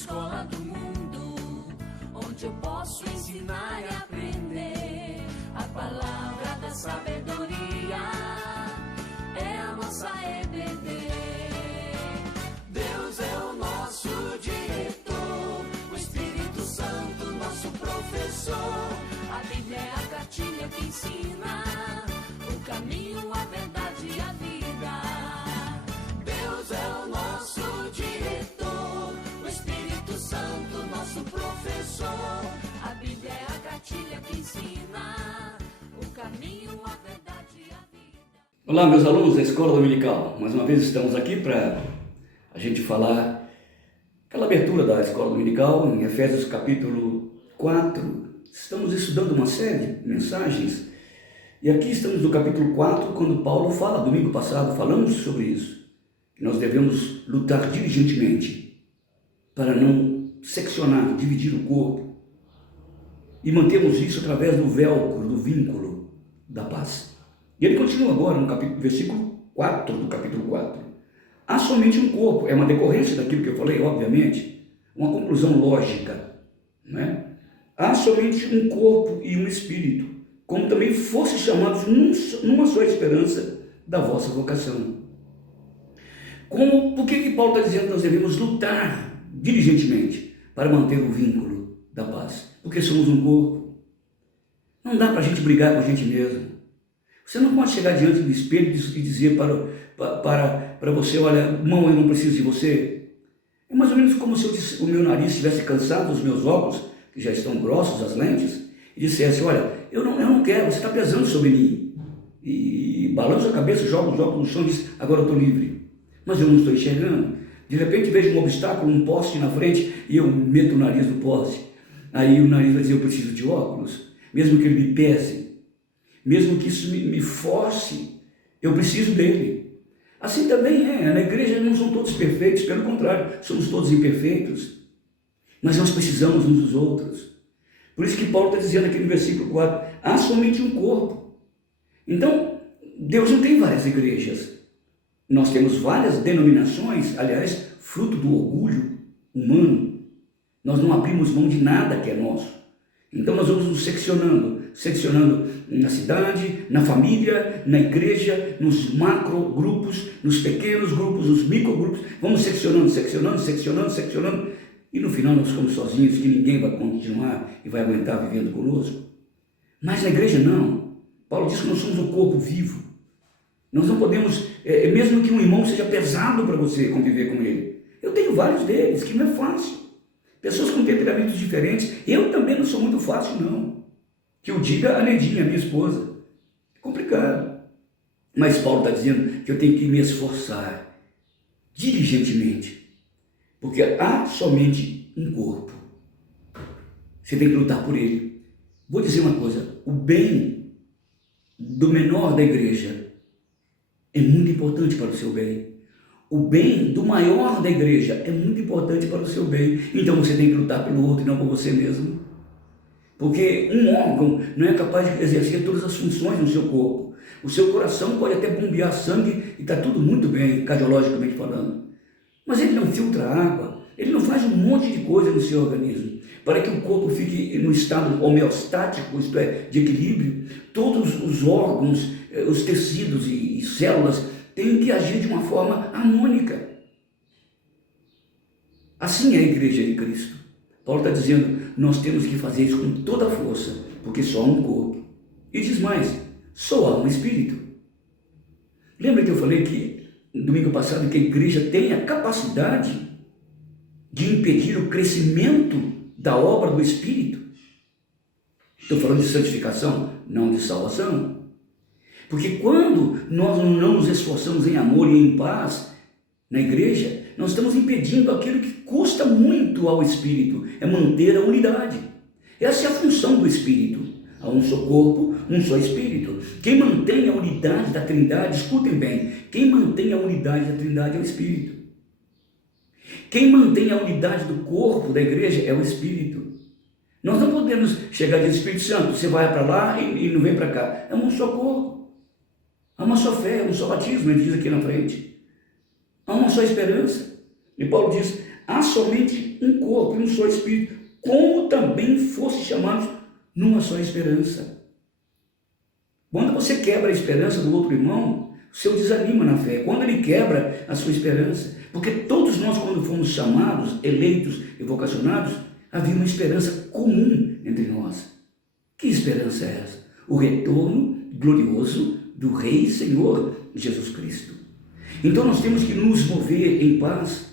escola do mundo, onde eu posso ensinar e aprender. A palavra da sabedoria é a nossa EBD. Deus é o nosso diretor, o Espírito Santo nosso professor. A Bíblia é a cartilha que ensina o caminho, a verdade e a vida. Deus é o nosso diretor, o Espírito Santo nosso professor. A Bíblia é a cartilha que ensina o caminho, a verdade e a vida. Olá, meus alunos da Escola Dominical. Mais uma vez estamos aqui para a gente falar aquela abertura da Escola Dominical em Efésios capítulo 4. Estamos estudando uma série de mensagens e aqui estamos no capítulo 4, quando Paulo fala, domingo passado falamos sobre isso, que nós devemos lutar diligentemente para não seccionar, dividir o corpo e mantermos isso através do velcro, do vínculo da paz. E ele continua agora no versículo 4 do capítulo 4. Há somente um corpo, é uma decorrência daquilo que eu falei, obviamente, uma conclusão lógica, né? Há somente um corpo e um espírito, como também fossem chamados numa só esperança da vossa vocação. Por que Paulo está dizendo que nós devemos lutar diligentemente para manter o vínculo da paz? Porque somos um corpo. Não dá para a gente brigar com a gente mesmo. Você não pode chegar diante do espelho e dizer para você, olha, irmão, eu não preciso de você. É mais ou menos como se o meu nariz estivesse cansado, os meus óculos, que já estão grossos, as lentes, e dissesse, olha, eu não quero, você está pesando sobre mim. E balança a cabeça, joga os óculos no chão e diz, agora eu estou livre. Mas eu não estou enxergando. De repente vejo um obstáculo, um poste na frente, e eu meto o nariz no poste. Aí o nariz vai dizer, eu preciso de óculos, mesmo que ele me pese, mesmo que isso me force, eu preciso dele. Assim também na igreja não são todos perfeitos, pelo contrário, somos todos imperfeitos. Mas nós precisamos uns dos outros. Por isso que Paulo está dizendo aqui no versículo 4, há somente um corpo. Então, Deus não tem várias igrejas. Nós temos várias denominações, aliás, fruto do orgulho humano. Nós não abrimos mão de nada que é nosso. Então nós vamos nos seccionando na cidade, na família, na igreja, nos macro grupos, nos pequenos grupos, nos micro grupos. Vamos seccionando. E no final nós ficamos sozinhos, que ninguém vai continuar e vai aguentar vivendo conosco. Mas na igreja não. Paulo diz que nós somos um corpo vivo. Nós não podemos, mesmo que um irmão seja pesado para você conviver com ele. Eu tenho vários deles, que não é fácil. Pessoas com temperamentos diferentes. Eu também não sou muito fácil, não. Que eu diga a Nedinha, minha esposa. É complicado. Mas Paulo está dizendo que eu tenho que me esforçar diligentemente. Porque há somente um corpo. Você tem que lutar por ele. Vou dizer uma coisa. O bem do menor da igreja é muito importante para o seu bem. O bem do maior da igreja é muito importante para o seu bem. Então você tem que lutar pelo outro e não por você mesmo. Porque um órgão não é capaz de exercer todas as funções no seu corpo. O seu coração pode até bombear sangue e está tudo muito bem, cardiologicamente falando. Mas ele não filtra água, ele não faz um monte de coisa no seu organismo. Para que o corpo fique no estado homeostático, isto é, de equilíbrio, todos os órgãos, os tecidos e células têm que agir de uma forma harmônica. Assim é a igreja de Cristo. Paulo está dizendo, nós temos que fazer isso com toda a força, porque só há um corpo. E diz mais, só há um espírito. Lembra que eu falei que, no domingo passado, que a igreja tem a capacidade de impedir o crescimento da obra do Espírito? Estou falando de santificação, não de salvação. Porque quando nós não nos esforçamos em amor e em paz na igreja, nós estamos impedindo aquilo que custa muito ao Espírito, é manter a unidade. Essa é a função do Espírito. Há um só corpo, um só Espírito. Quem mantém a unidade da Trindade, escutem bem, quem mantém a unidade da Trindade é o Espírito. Quem mantém a unidade do corpo da igreja é o Espírito. Nós não podemos chegar e dizer, Espírito Santo, você vai para lá e não vem para cá. É um só corpo. Há uma só fé, um só batismo, ele diz aqui na frente. Há uma só esperança. E Paulo diz, há somente um corpo e um só Espírito, como também fosse chamados numa só esperança. Quando você quebra a esperança do outro irmão, o seu desanima na fé. Quando ele quebra a sua esperança, porque todos nós, quando fomos chamados, eleitos e vocacionados, havia uma esperança comum entre nós. Que esperança é essa? O retorno glorioso do Rei e Senhor Jesus Cristo. Então nós temos que nos mover em paz,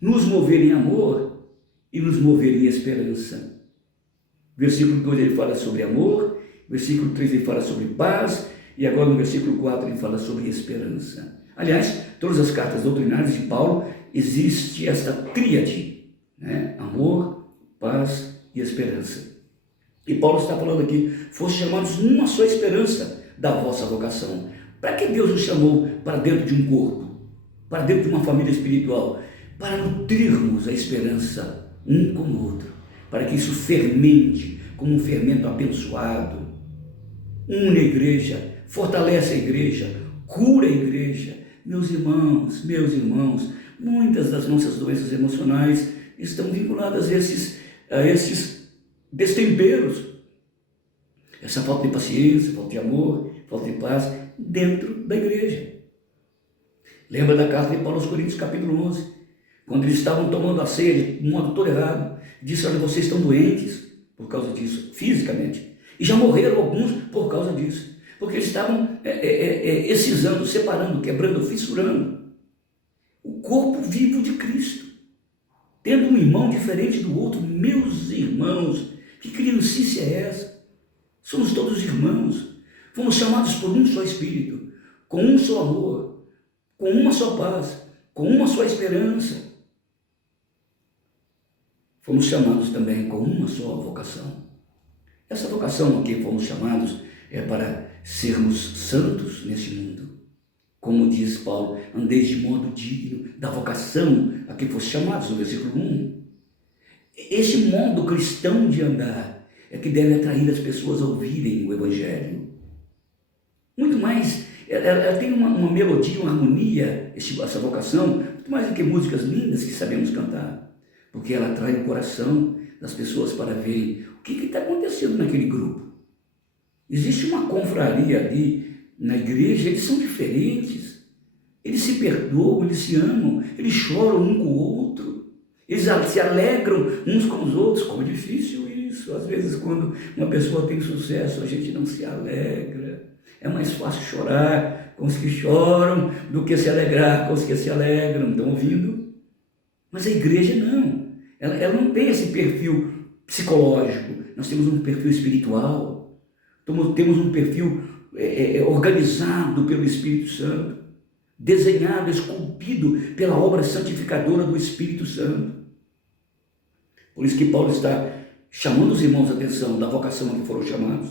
nos mover em amor e nos mover em esperança. Versículo 2 ele fala sobre amor, versículo 3 ele fala sobre paz, e agora no versículo 4 ele fala sobre esperança. Aliás, todas as cartas doutrinárias de Paulo existe esta tríade, né? Amor, paz e esperança. E Paulo está falando aqui, fosse chamados numa só esperança da vossa vocação. Para que Deus nos chamou para dentro de um corpo, para dentro de uma família espiritual? Para nutrirmos a esperança um com o outro, para que isso fermente como um fermento abençoado, une a igreja, fortalece a igreja, cura a igreja. Meus irmãos, muitas das nossas doenças emocionais estão vinculadas a esses destemperos, essa falta de paciência, falta de amor, falta de paz dentro da igreja. Lembra da carta de Paulo aos Coríntios, capítulo 11, quando eles estavam tomando a ceia de um modo todo errado, disse: olha, vocês estão doentes por causa disso, fisicamente, e já morreram alguns por causa disso, porque eles estavam excisando, separando, quebrando, fissurando o corpo vivo de Cristo, tendo um irmão diferente do outro. Meus irmãos, que criancice é essa? Somos todos irmãos, fomos chamados por um só Espírito, com um só amor, com uma só paz, com uma só esperança. Fomos chamados também com uma só vocação. Essa vocação a que fomos chamados é para sermos santos neste mundo. Como diz Paulo, andeis de modo digno da vocação a que foste chamados, no versículo 1. Este modo cristão de andar é que deve atrair as pessoas a ouvirem o Evangelho. Muito mais, ela tem uma melodia, uma harmonia, essa vocação, muito mais do que músicas lindas que sabemos cantar, porque ela atrai o coração das pessoas para verem o que está acontecendo naquele grupo. Existe uma confraria ali na igreja, eles são diferentes, eles se perdoam, eles se amam, eles choram um com o outro, eles se alegram uns com os outros. Como é difícil isso, às vezes quando uma pessoa tem sucesso, a gente não se alegra. É mais fácil chorar com os que choram do que se alegrar com os que se alegram. Estão ouvindo? Mas a igreja não, ela não tem esse perfil psicológico, nós temos um perfil espiritual, temos um perfil organizado pelo Espírito Santo, desenhado, esculpido pela obra santificadora do Espírito Santo. Por isso que Paulo está chamando os irmãos a atenção da vocação a que foram chamados.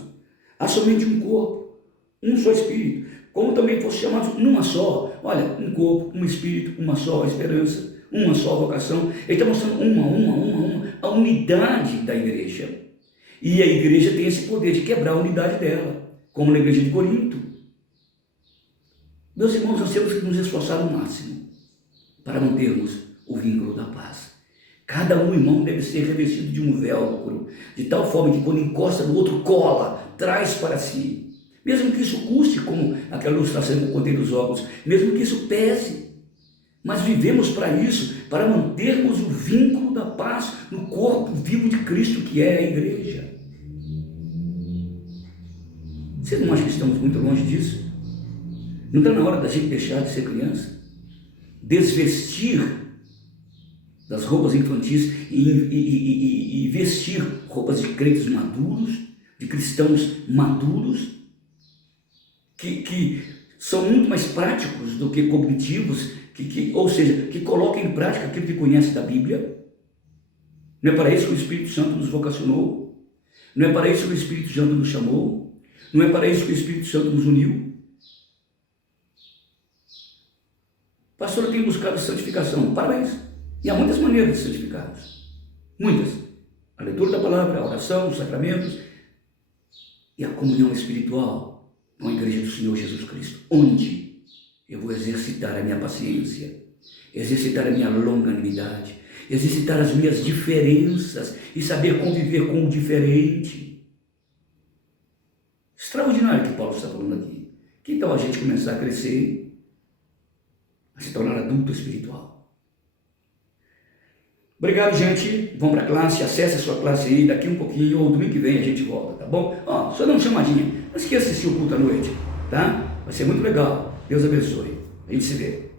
Há somente um corpo, um só Espírito, como também foram chamados numa só. Olha, um corpo, um Espírito, uma só esperança, uma só vocação. Ele está mostrando a unidade da igreja. E a igreja tem esse poder de quebrar a unidade dela, como na igreja de Corinto. Meus irmãos, nós temos que nos esforçar ao máximo para mantermos o vínculo da paz. Cada um irmão deve ser revestido de um velcro, de tal forma que quando encosta no outro, cola, traz para si. Mesmo que isso custe, como aquela ilustração que eu contei dos óculos, mesmo que isso pese. Mas vivemos para isso, para mantermos o vínculo da paz no corpo vivo de Cristo, que é a igreja. Você não acha que estamos muito longe disso? Não está na hora da gente deixar de ser criança? Desvestir das roupas infantis e vestir roupas de crentes maduros, de cristãos maduros, que são muito mais práticos do que cognitivos, ou seja, que colocam em prática aquilo que conhece da Bíblia. Não é para isso que o Espírito Santo nos vocacionou, não é para isso que o Espírito Santo nos chamou, não é para isso que o Espírito Santo nos uniu. Pastor, eu tenho buscado santificação. Parabéns. E há muitas maneiras de santificarmos. Muitas. A leitura da palavra, a oração, os sacramentos e a comunhão espiritual com a igreja do Senhor Jesus Cristo, onde eu vou exercitar a minha paciência, exercitar a minha longanimidade, exercitar as minhas diferenças e saber conviver com o diferente. Extraordinário que Paulo está falando aqui. Que tal a gente começar a crescer, a se tornar adulto espiritual? Obrigado, gente. Vamos para a classe, acesse a sua classe aí, daqui um pouquinho, ou domingo que vem a gente volta, tá bom? Ó, só dá uma chamadinha. Não esqueça de assistir o culto à noite, tá? Vai ser muito legal. Deus abençoe. A gente se vê.